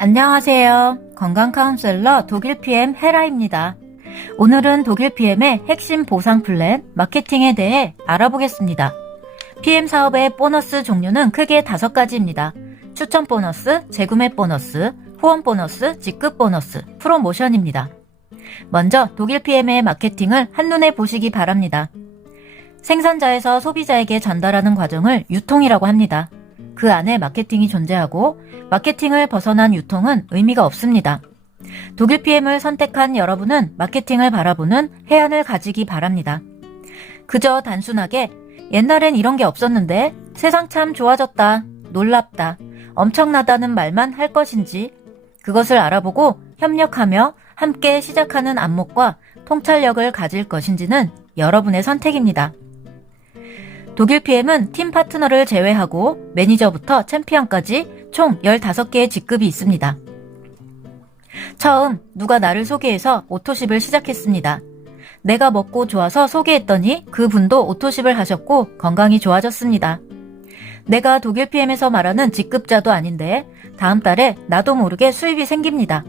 안녕하세요. 건강 카운셀러 독일 PM 헤라입니다. 오늘은 독일 PM의 핵심 보상 플랜 마케팅에 대해 알아보겠습니다. PM 사업의 보너스 종류는 크게 5가지입니다. 추천 보너스, 재구매 보너스, 후원 보너스, 직급 보너스, 프로모션입니다. 먼저 독일 PM의 마케팅을 한눈에 보시기 바랍니다. 생산자에서 소비자에게 전달하는 과정을 유통이라고 합니다. 그 안에 마케팅이 존재하고 마케팅을 벗어난 유통은 의미가 없습니다. 독일 PM을 선택한 여러분은 마케팅을 바라보는 해안을 가지기 바랍니다. 그저 단순하게 옛날엔 이런 게 없었는데 세상 참 좋아졌다, 놀랍다, 엄청나다는 말만 할 것인지 그것을 알아보고 협력하며 함께 시작하는 안목과 통찰력을 가질 것인지는 여러분의 선택입니다. 독일 PM은 팀 파트너를 제외하고 매니저부터 챔피언까지 총 15개의 직급이 있습니다. 처음 누가 나를 소개해서 오토십을 시작했습니다. 내가 먹고 좋아서 소개했더니 그분도 오토십을 하셨고 건강이 좋아졌습니다. 내가 독일 PM에서 말하는 직급자도 아닌데 다음 달에 나도 모르게 수입이 생깁니다.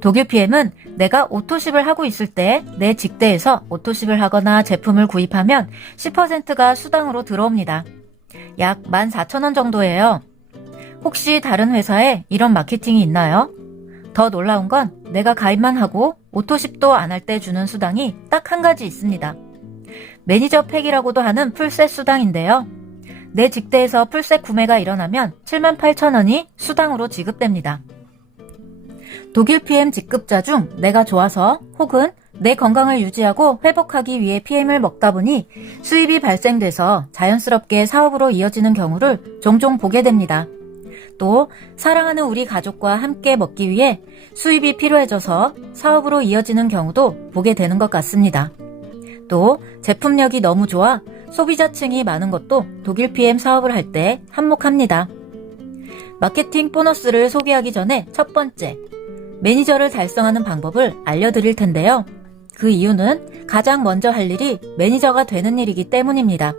독일 PM은 내가 오토십을 하고 있을 때 내 직대에서 오토십을 하거나 제품을 구입하면 10%가 수당으로 들어옵니다. 약 14,000원 정도예요. 혹시 다른 회사에 이런 마케팅이 있나요? 더 놀라운 건 내가 가입만 하고 오토십도 안 할 때 주는 수당이 딱 한 가지 있습니다. 매니저 팩이라고도 하는 풀셋 수당인데요. 내 직대에서 풀셋 구매가 일어나면 78,000원이 수당으로 지급됩니다. 독일 PM 직급자 중 내가 좋아서 혹은 내 건강을 유지하고 회복하기 위해 PM을 먹다 보니 수입이 발생돼서 자연스럽게 사업으로 이어지는 경우를 종종 보게 됩니다. 또 사랑하는 우리 가족과 함께 먹기 위해 수입이 필요해져서 사업으로 이어지는 경우도 보게 되는 것 같습니다. 또 제품력이 너무 좋아 소비자층이 많은 것도 독일 PM 사업을 할 때 한몫합니다. 마케팅 보너스를 소개하기 전에 첫 번째, 매니저를 달성하는 방법을 알려드릴 텐데요. 그 이유는 가장 먼저 할 일이 매니저가 되는 일이기 때문입니다.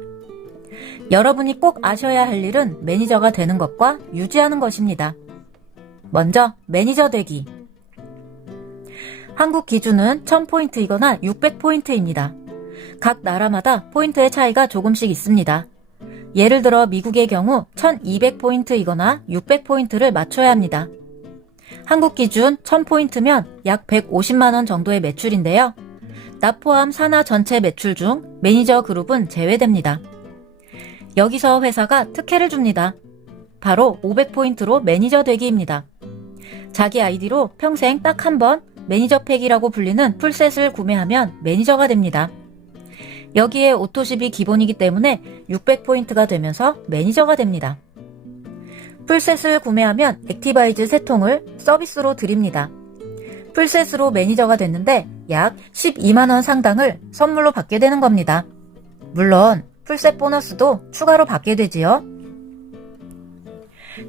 여러분이 꼭 아셔야 할 일은 매니저가 되는 것과 유지하는 것입니다. 먼저 매니저 되기. 한국 기준은 1000포인트이거나 600포인트입니다. 각 나라마다 포인트의 차이가 조금씩 있습니다. 예를 들어 미국의 경우 1200포인트이거나 600포인트를 맞춰야 합니다. 한국 기준 1000포인트면 약 150만원 정도의 매출인데요. 나 포함 산하 전체 매출 중 매니저 그룹은 제외됩니다. 여기서 회사가 특혜를 줍니다. 바로 500포인트로 매니저 되기입니다. 자기 아이디로 평생 딱 한 번 매니저 팩이라고 불리는 풀셋을 구매하면 매니저가 됩니다. 여기에 오토십이 기본이기 때문에 600포인트가 되면서 매니저가 됩니다. 풀셋을 구매하면 액티바이즈 3통을 서비스로 드립니다. 풀셋으로 매니저가 됐는데 약 12만원 상당을 선물로 받게 되는 겁니다. 물론 풀셋 보너스도 추가로 받게 되지요.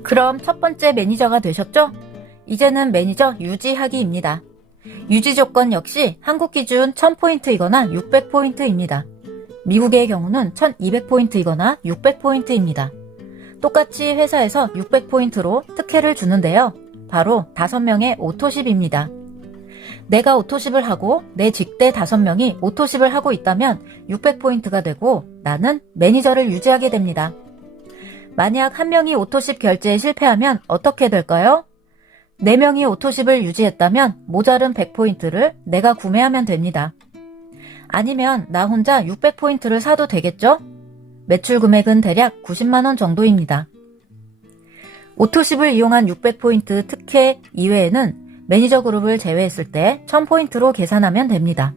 그럼 첫 번째 매니저가 되셨죠? 이제는 매니저 유지하기입니다. 유지 조건 역시 한국 기준 1000포인트이거나 600포인트입니다. 미국의 경우는 1200포인트이거나 600포인트입니다. 똑같이 회사에서 600포인트로 특혜를 주는데요. 바로 5명의 오토십입니다. 내가 오토십을 하고 내 직대 5명이 오토십을 하고 있다면 600포인트가 되고 나는 매니저를 유지하게 됩니다. 만약 1명이 오토십 결제에 실패하면 어떻게 될까요? 4명이 오토십을 유지했다면 모자른 100포인트를 내가 구매하면 됩니다. 아니면 나 혼자 600포인트를 사도 되겠죠? 매출 금액은 대략 90만원 정도입니다. 오토십을 이용한 600포인트 특혜 이외에는 매니저 그룹을 제외했을 때 1000포인트로 계산하면 됩니다.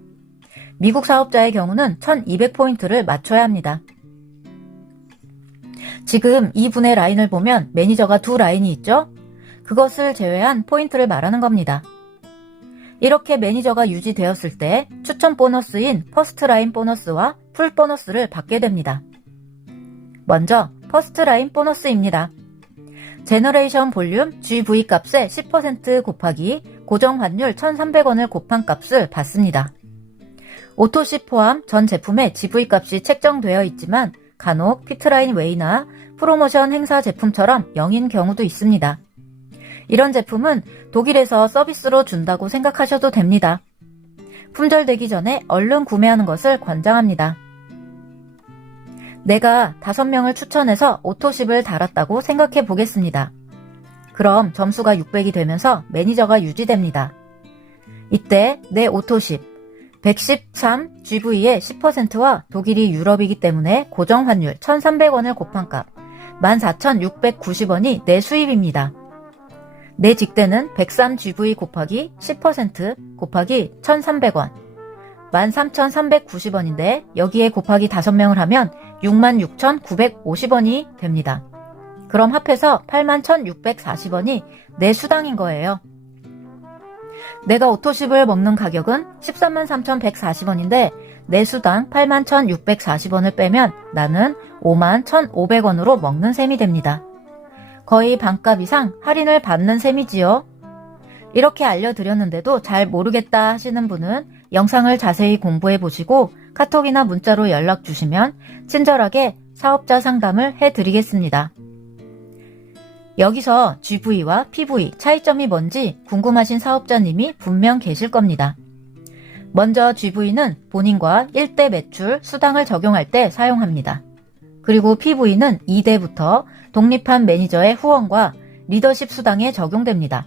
미국 사업자의 경우는 1200포인트를 맞춰야 합니다. 지금 이 분의 라인을 보면 매니저가 2라인이 있죠? 그것을 제외한 포인트를 말하는 겁니다. 이렇게 매니저가 유지되었을 때 추천 보너스인 퍼스트 라인 보너스와 풀 보너스를 받게 됩니다. 먼저 퍼스트 라인 보너스입니다. 제너레이션 볼륨 GV 값의 10% 곱하기 고정 환율 1,300원을 곱한 값을 받습니다. 오토십 포함 전 제품의 GV 값이 책정되어 있지만 간혹 피트라인 웨이나 프로모션 행사 제품처럼 0인 경우도 있습니다. 이런 제품은 독일에서 서비스로 준다고 생각하셔도 됩니다. 품절되기 전에 얼른 구매하는 것을 권장합니다. 내가 5명을 추천해서 오토십을 달았다고 생각해 보겠습니다. 그럼 점수가 600이 되면서 매니저가 유지됩니다. 이때 내 오토십 113 GV의 10%와 독일이 유럽이기 때문에 고정 환율 1,300원을 곱한 값 14,690원이 내 수입입니다. 내 직대는 103 GV 곱하기 10% 곱하기 1,300원 13,390원인데 여기에 곱하기 5명을 하면 66,950원이 됩니다. 그럼 합해서 81,640원이 내 수당인 거예요. 내가 오토십을 먹는 가격은 133,140원인데 내 수당 81,640원을 빼면 나는 51,500원으로 먹는 셈이 됩니다. 거의 반값 이상 할인을 받는 셈이지요. 이렇게 알려드렸는데도 잘 모르겠다 하시는 분은 영상을 자세히 공부해 보시고 카톡이나 문자로 연락 주시면 친절하게 사업자 상담을 해드리겠습니다. 여기서 GV와 PV 차이점이 뭔지 궁금하신 사업자님이 분명 계실 겁니다. 먼저 GV는 본인과 1대 매출 수당을 적용할 때 사용합니다. 그리고 PV는 2대부터 독립한 매니저의 후원과 리더십 수당에 적용됩니다.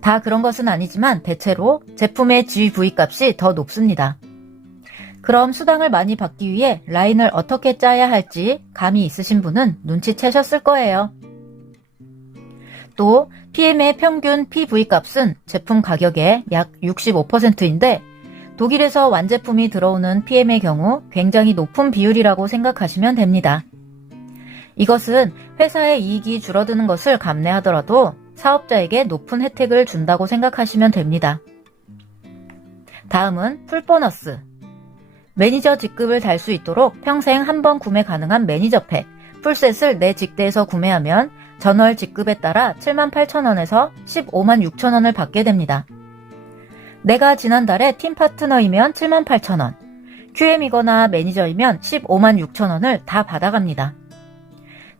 다 그런 것은 아니지만 대체로 제품의 GV 값이 더 높습니다. 그럼 수당을 많이 받기 위해 라인을 어떻게 짜야 할지 감이 있으신 분은 눈치채셨을 거예요. 또 PM의 평균 PV 값은 제품 가격의 약 65%인데 독일에서 완제품이 들어오는 PM의 경우 굉장히 높은 비율이라고 생각하시면 됩니다. 이것은 회사의 이익이 줄어드는 것을 감내하더라도 사업자에게 높은 혜택을 준다고 생각하시면 됩니다. 다음은 풀보너스. 매니저 직급을 달 수 있도록 평생 한 번 구매 가능한 매니저팩, 풀셋을 내 직대에서 구매하면 전월 직급에 따라 78,000원에서 156,000원을 받게 됩니다. 내가 지난달에 팀 파트너이면 78,000원, QM이거나 매니저이면 156,000원을 다 받아갑니다.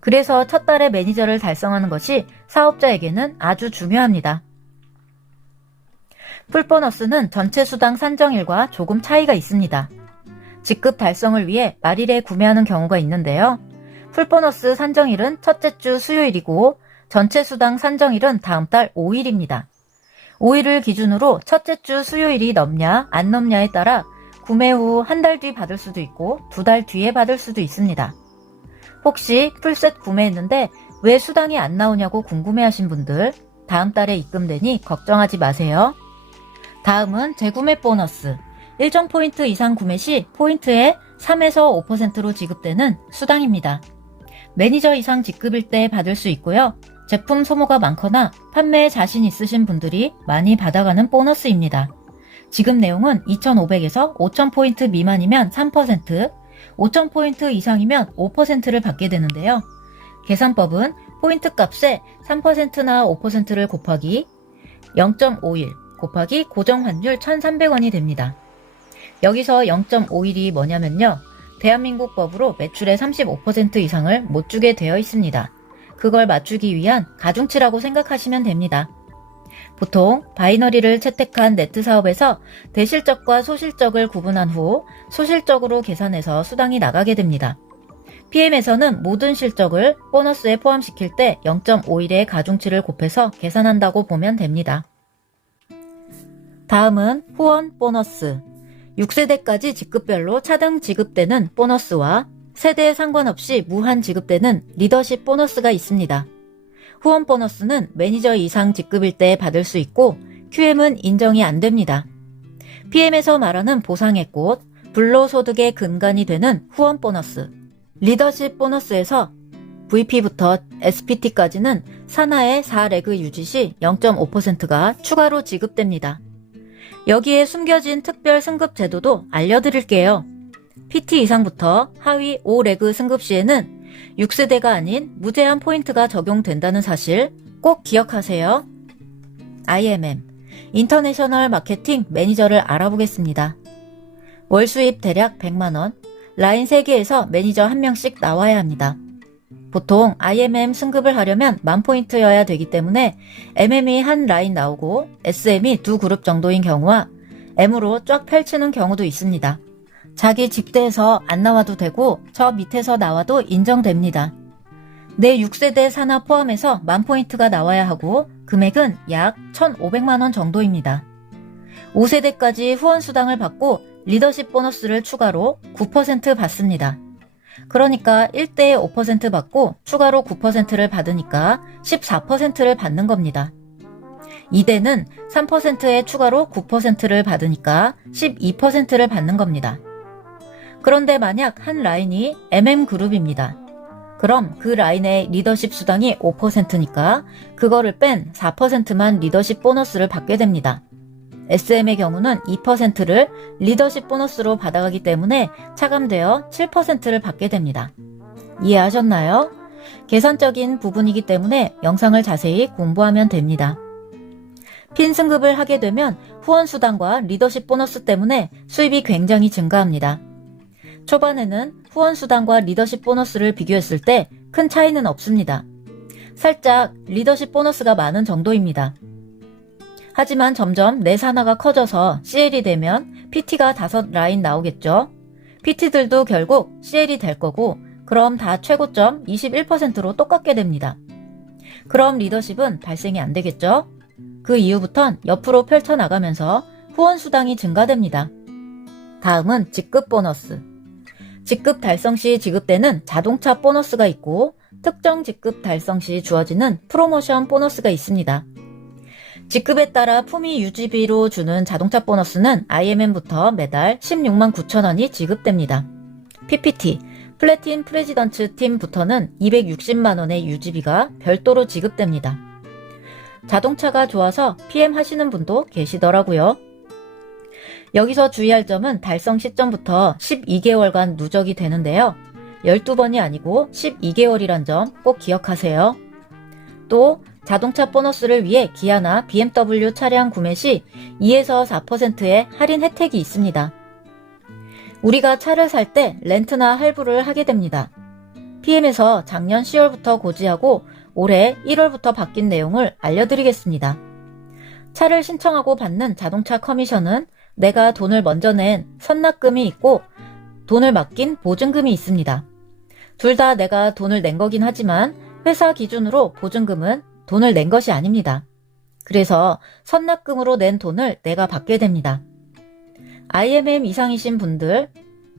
그래서 첫 달에 매니저를 달성하는 것이 사업자에게는 아주 중요합니다. 풀보너스는 전체 수당 산정일과 조금 차이가 있습니다. 직급 달성을 위해 말일에 구매하는 경우가 있는데요. 풀보너스 산정일은 첫째 주 수요일이고 전체 수당 산정일은 다음 달 5일입니다. 5일을 기준으로 첫째 주 수요일이 넘냐 안 넘냐에 따라 구매 후 한 달 뒤 받을 수도 있고 2달 뒤에 받을 수도 있습니다. 혹시 풀셋 구매했는데 왜 수당이 안 나오냐고 궁금해하신 분들 다음 달에 입금되니 걱정하지 마세요. 다음은 재구매 보너스. 일정 포인트 이상 구매 시 포인트의 3에서 5%로 지급되는 수당입니다. 매니저 이상 직급일 때 받을 수 있고요. 제품 소모가 많거나 판매에 자신 있으신 분들이 많이 받아가는 보너스입니다. 지급 내용은 2,500에서 5,000포인트 미만이면 3%, 5,000포인트 이상이면 5%를 받게 되는데요. 계산법은 포인트 값에 3%나 5%를 곱하기 0.51 곱하기 고정 환율 1,300원이 됩니다. 여기서 0.51이 뭐냐면요. 대한민국 법으로 매출의 35% 이상을 못 주게 되어 있습니다. 그걸 맞추기 위한 가중치라고 생각하시면 됩니다. 보통 바이너리를 채택한 네트 사업에서 대실적과 소실적을 구분한 후 소실적으로 계산해서 수당이 나가게 됩니다. PM에서는 모든 실적을 보너스에 포함시킬 때 0.51의 가중치를 곱해서 계산한다고 보면 됩니다. 다음은 후원 보너스. 6세대까지 직급별로 차등 지급되는 보너스와 세대에 상관없이 무한 지급되는 리더십 보너스가 있습니다. 후원 보너스는 매니저 이상 직급일 때 받을 수 있고 QM은 인정이 안 됩니다. PM에서 말하는 보상의 꽃, 불로소득의 근간이 되는 후원 보너스, 리더십 보너스에서 VP부터 SPT까지는 산하의 4레그 유지 시 0.5%가 추가로 지급됩니다. 여기에 숨겨진 특별 승급 제도도 알려드릴게요. PT 이상부터 하위 5레그 승급 시에는 6세대가 아닌 무제한 포인트가 적용된다는 사실 꼭 기억하세요. IMM, 인터내셔널 마케팅 매니저를 알아보겠습니다. 월 수입 대략 100만원, 라인 3개에서 매니저 1명씩 나와야 합니다. 보통 IMM 승급을 하려면 10,000포인트여야 되기 때문에 MM이 한 라인 나오고 SM이 두 그룹 정도인 경우와 M으로 쫙 펼치는 경우도 있습니다. 자기 직대에서 안 나와도 되고 저 밑에서 나와도 인정됩니다. 내 6세대 산하 포함해서 10,000포인트가 나와야 하고 금액은 약 1,500만원 정도입니다. 5세대까지 후원수당을 받고 리더십 보너스를 추가로 9% 받습니다. 그러니까 1대에 5% 받고 추가로 9%를 받으니까 14%를 받는 겁니다. 2대는 3%에 추가로 9%를 받으니까 12%를 받는 겁니다. 그런데 만약 한 라인이 MM그룹입니다. 그럼 그 라인의 리더십 수당이 5%니까 그거를 뺀 4%만 리더십 보너스를 받게 됩니다. SM의 경우는 2%를 리더십 보너스로 받아가기 때문에 차감되어 7%를 받게 됩니다. 이해하셨나요? 계산적인 부분이기 때문에 영상을 자세히 공부하면 됩니다. 핀 승급을 하게 되면 후원수당과 리더십 보너스 때문에 수입이 굉장히 증가합니다. 초반에는 후원수당과 리더십 보너스를 비교했을 때 큰 차이는 없습니다. 살짝 리더십 보너스가 많은 정도입니다. 하지만 점점 내 산하가 커져서 CL이 되면 PT가 5라인 나오겠죠. PT들도 결국 CL이 될 거고 그럼 다 최고점 21%로 똑같게 됩니다. 그럼 리더십은 발생이 안 되겠죠. 그 이후부턴 옆으로 펼쳐나가면서 후원수당이 증가됩니다. 다음은 직급 보너스. 직급 달성 시 지급되는 자동차 보너스가 있고 특정 직급 달성 시 주어지는 프로모션 보너스가 있습니다. 직급에 따라 품위 유지비로 주는 자동차 보너스는 IMM부터 매달 16만 9천 원이 지급됩니다. PPT, 플래틴 프레지던츠 팀부터는 260만 원의 유지비가 별도로 지급됩니다. 자동차가 좋아서 PM 하시는 분도 계시더라고요. 여기서 주의할 점은 달성 시점부터 12개월간 누적이 되는데요. 12번이 아니고 12개월이란 점 꼭 기억하세요. 또 자동차 보너스를 위해 기아나 BMW 차량 구매 시 2에서 4%의 할인 혜택이 있습니다. 우리가 차를 살 때 렌트나 할부를 하게 됩니다. PM에서 작년 10월부터 고지하고 올해 1월부터 바뀐 내용을 알려드리겠습니다. 차를 신청하고 받는 자동차 커미션은 내가 돈을 먼저 낸 선납금이 있고 돈을 맡긴 보증금이 있습니다. 둘 다 내가 돈을 낸 거긴 하지만 회사 기준으로 보증금은 돈을 낸 것이 아닙니다. 그래서 선납금으로 낸 돈을 내가 받게 됩니다. IMM 이상이신 분들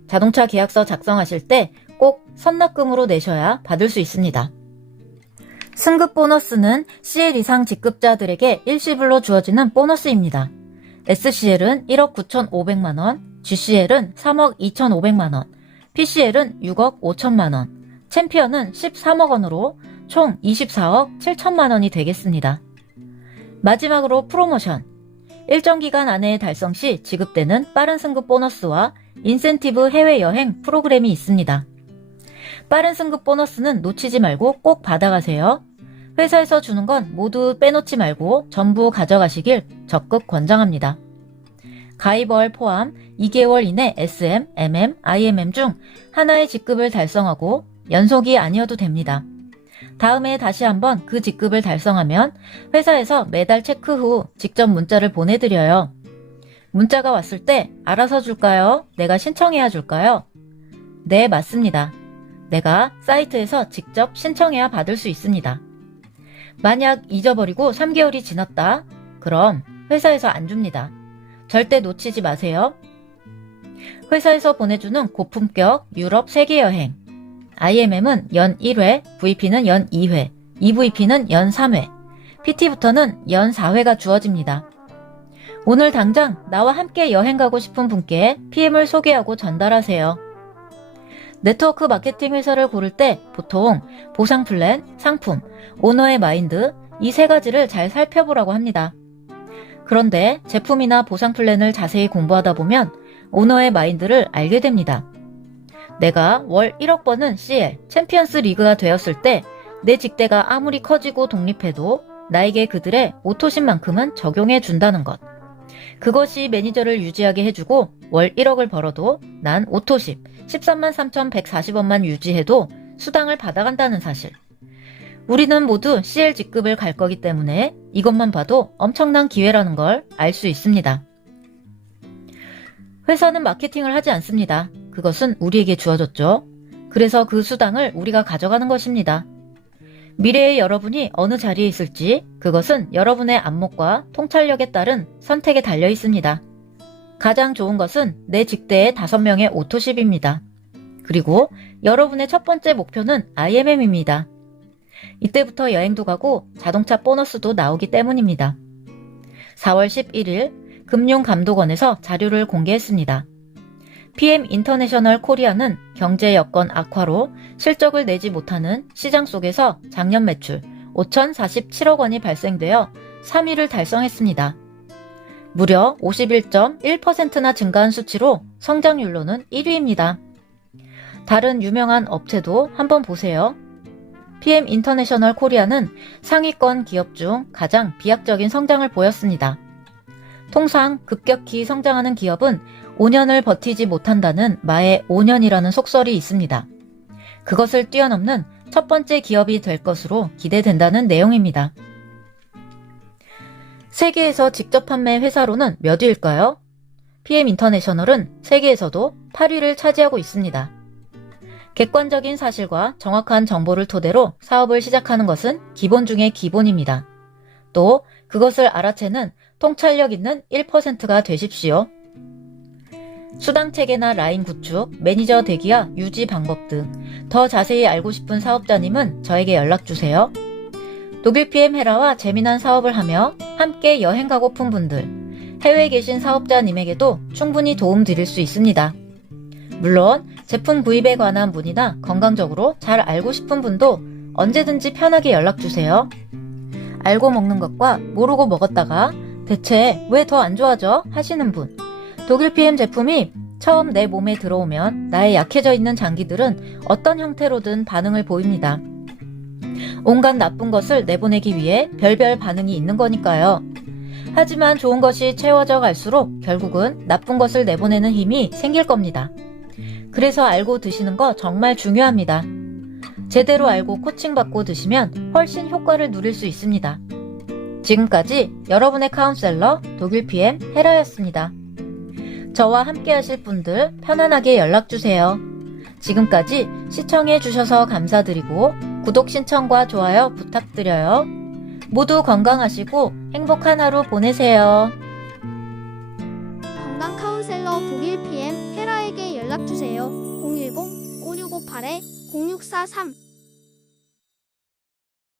자동차 계약서 작성하실 때 꼭 선납금으로 내셔야 받을 수 있습니다. 승급 보너스는 CL 이상 직급자들에게 일시불로 주어지는 보너스입니다. SCL은 1억 9,500만원, GCL은 3억 2,500만원, PCL은 6억 5천만원, 챔피언은 13억 원으로 총 24억 7천만원이 되겠습니다. 마지막으로 프로모션. 일정 기간 안에 달성 시 지급되는 빠른 승급 보너스와 인센티브 해외여행 프로그램이 있습니다. 빠른 승급 보너스는 놓치지 말고 꼭 받아가세요. 회사에서 주는 건 모두 빼놓지 말고 전부 가져가시길 적극 권장합니다. 가입월 포함 2개월 이내 SM, MM, IMM 중 하나의 직급을 달성하고 연속이 아니어도 됩니다. 다음에 다시 한번 그 직급을 달성하면 회사에서 매달 체크 후 직접 문자를 보내드려요. 문자가 왔을 때 알아서 줄까요? 내가 신청해야 줄까요? 네, 맞습니다. 내가 사이트에서 직접 신청해야 받을 수 있습니다. 만약 잊어버리고 3개월이 지났다? 그럼 회사에서 안 줍니다. 절대 놓치지 마세요. 회사에서 보내주는 고품격 유럽 세계 여행. IMM은 연 1회, VP는 연 2회, EVP는 연 3회, PT부터는 연 4회가 주어집니다. 오늘 당장 나와 함께 여행 가고 싶은 분께 PM을 소개하고 전달하세요. 네트워크 마케팅 회사를 고를 때 보통 보상 플랜, 상품, 오너의 마인드 이 세 가지를 잘 살펴보라고 합니다. 그런데 제품이나 보상 플랜을 자세히 공부하다 보면 오너의 마인드를 알게 됩니다. 내가 월 1억 버는 CL, 챔피언스 리그가 되었을 때 내 직대가 아무리 커지고 독립해도 나에게 그들의 오토십만큼은 적용해 준다는 것. 그것이 매니저를 유지하게 해주고 월 1억을 벌어도 난 오토십 133,140원만 유지해도 수당을 받아간다는 사실. 우리는 모두 CL 직급을 갈 거기 때문에 이것만 봐도 엄청난 기회라는 걸 알 수 있습니다. 회사는 마케팅을 하지 않습니다. 그것은 우리에게 주어졌죠. 그래서 그 수당을 우리가 가져가는 것입니다. 미래의 여러분이 어느 자리에 있을지 그것은 여러분의 안목과 통찰력에 따른 선택에 달려 있습니다. 가장 좋은 것은 내 직대의 5명의 오토십입니다. 그리고 여러분의 첫 번째 목표는 IMM입니다. 이때부터 여행도 가고 자동차 보너스도 나오기 때문입니다. 4월 11일 금융감독원에서 자료를 공개했습니다. PM 인터내셔널 코리아는 경제 여건 악화로 실적을 내지 못하는 시장 속에서 작년 매출 5,047억 원이 발생되어 3위를 달성했습니다. 무려 51.1%나 증가한 수치로 성장률로는 1위입니다. 다른 유명한 업체도 한번 보세요. PM 인터내셔널 코리아는 상위권 기업 중 가장 비약적인 성장을 보였습니다. 통상 급격히 성장하는 기업은 5년을 버티지 못한다는 마의 5년이라는 속설이 있습니다. 그것을 뛰어넘는 첫 번째 기업이 될 것으로 기대된다는 내용입니다. 세계에서 직접 판매 회사로는 몇 위일까요? PM 인터내셔널은 세계에서도 8위를 차지하고 있습니다. 객관적인 사실과 정확한 정보를 토대로 사업을 시작하는 것은 기본 중의 기본입니다. 또 그것을 알아채는 통찰력 있는 1%가 되십시오. 수당체계나 라인 구축, 매니저 대기와 유지 방법 등 더 자세히 알고 싶은 사업자님은 저에게 연락주세요. 독일 PM 헤라와 재미난 사업을 하며 함께 여행 가고픈 분들, 해외에 계신 사업자님에게도 충분히 도움 드릴 수 있습니다. 물론 제품 구입에 관한 문의나 건강적으로 잘 알고 싶은 분도 언제든지 편하게 연락주세요. 알고 먹는 것과 모르고 먹었다가 대체 왜 더 안 좋아져? 하시는 분. 독일 PM 제품이 처음 내 몸에 들어오면 나의 약해져 있는 장기들은 어떤 형태로든 반응을 보입니다. 온갖 나쁜 것을 내보내기 위해 별별 반응이 있는 거니까요. 하지만 좋은 것이 채워져 갈수록 결국은 나쁜 것을 내보내는 힘이 생길 겁니다. 그래서 알고 드시는 거 정말 중요합니다. 제대로 알고 코칭받고 드시면 훨씬 효과를 누릴 수 있습니다. 지금까지 여러분의 카운셀러 독일 PM 헤라였습니다. 저와 함께 하실 분들 편안하게 연락주세요. 지금까지 시청해주셔서 감사드리고 구독 신청과 좋아요 부탁드려요. 모두 건강하시고 행복한 하루 보내세요. 건강 카운셀러 독일 PM 헤라에게 연락주세요. 010-5658-0643